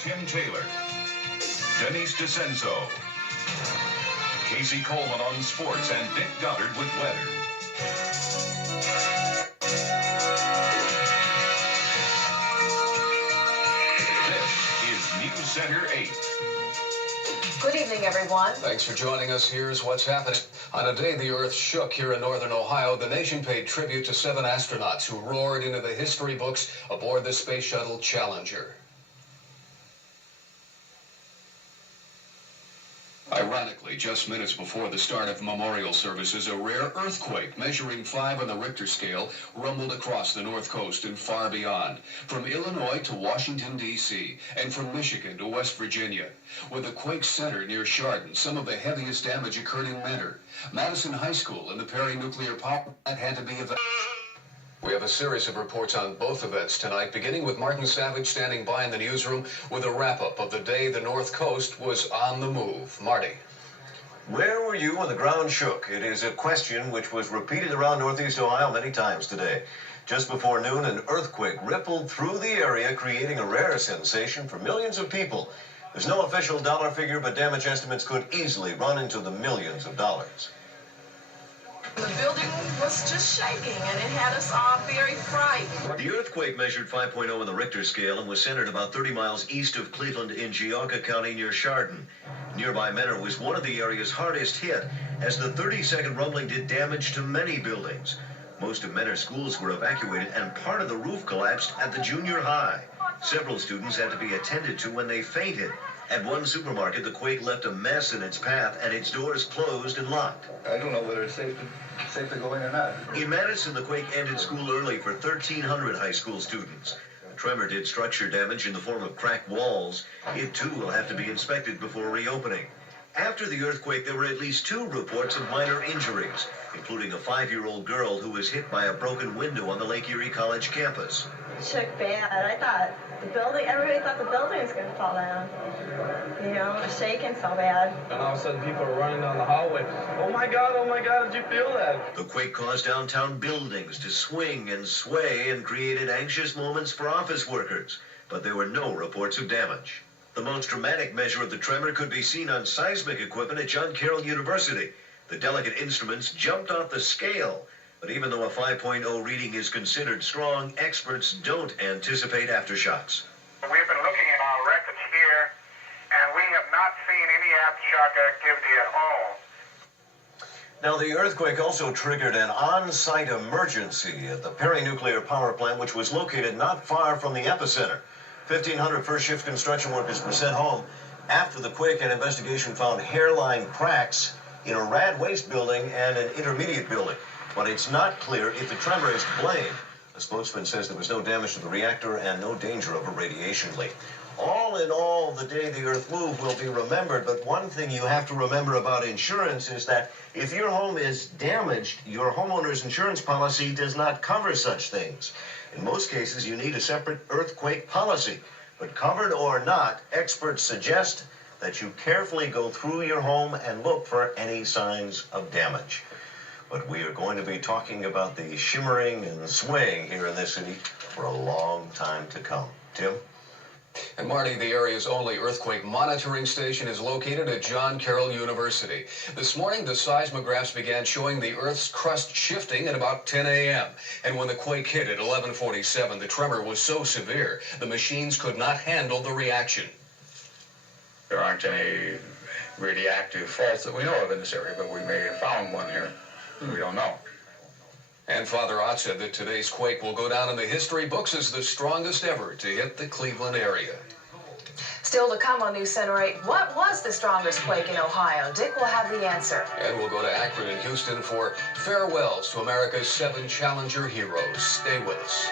Tim Taylor, Denise DeCenzo, Casey Coleman on sports, and Dick Goddard with weather. This is Newscenter 8. Good evening, everyone. Thanks for joining us. Here's what's happening. On a day the Earth shook here in northern Ohio, the nation paid tribute to 7 astronauts who roared into the history books aboard the Space Shuttle Challenger. Ironically, just minutes before the start of memorial services, a rare earthquake measuring 5 on the Richter scale rumbled across the North Coast and far beyond, from Illinois to Washington, D.C., and from Michigan to West Virginia. With the quake center near Chardon, some of the heaviest damage occurred in Mentor. Madison High School and the Perry nuclear power plant had to be evacuated. We have a series of reports on both events tonight, beginning with Martin Savage standing by in the newsroom with a wrap-up of the day the North Coast was on the move. Marty. Where were you when the ground shook? It is a question which was repeated around Northeast Ohio many times today. Just before noon, an earthquake rippled through the area, creating a rare sensation for millions of people. There's no official dollar figure, but damage estimates could easily run into the millions of dollars. The building was just shaking, and it had us all very frightened. The earthquake measured 5.0 on the Richter scale and was centered about 30 miles east of Cleveland in Geauga County near Chardon. Nearby Mentor was one of the area's hardest hit, as the 30-second rumbling did damage to many buildings. Most of Mentor schools were evacuated, and part of the roof collapsed at the junior high. Several students had to be attended to when they fainted. At one supermarket, the quake left a mess in its path, and its doors closed and locked. I don't know whether it's safe to go in or not. In Madison, the quake ended school early for 1,300 high school students. The tremor did structure damage in the form of cracked walls. It, too, will have to be inspected before reopening. After the earthquake, there were at least 2 reports of minor injuries, including a 5-year-old girl who was hit by a broken window on the Lake Erie College campus. It shook bad. I thought everybody thought the building was going to fall down. You know, it was shaking so bad. And all of a sudden people are running down the hallway. Oh my God, did you feel that? The quake caused downtown buildings to swing and sway and created anxious moments for office workers. But there were no reports of damage. The most dramatic measure of the tremor could be seen on seismic equipment at John Carroll University. The delicate instruments jumped off the scale. But even though a 5.0 reading is considered strong, experts don't anticipate aftershocks. We've been looking at our records here, and we have not seen any aftershock activity at all. Now, the earthquake also triggered an on-site emergency at the Perry nuclear power plant, which was located not far from the epicenter. 1,500 first-shift construction workers were sent home. After the quake, an investigation found hairline cracks in a rad waste building and an intermediate building. But it's not clear if the tremor is to blame. A spokesman says there was no damage to the reactor and no danger of a radiation leak. All in all, the day the Earth moved will be remembered, but one thing you have to remember about insurance is that if your home is damaged, your homeowner's insurance policy does not cover such things. In most cases, you need a separate earthquake policy. But covered or not, experts suggest that you carefully go through your home and look for any signs of damage. But we are going to be talking about the shimmering and swaying here in this city for a long time to come. Tim? And Marty, the area's only earthquake monitoring station is located at John Carroll University. This morning, the seismographs began showing the Earth's crust shifting at about 10 a.m. And when the quake hit at 11:47, the tremor was so severe, the machines could not handle the reaction. There aren't any really active faults that we know of in this area, but we may have found one here. We don't know. And Father Ott said that today's quake will go down in the history books as the strongest ever to hit the Cleveland area. Still to come on Newscenter 8, what was the strongest quake in Ohio? Dick will have the answer. And we'll go to Akron and Houston for farewells to America's 7 Challenger heroes. Stay with us.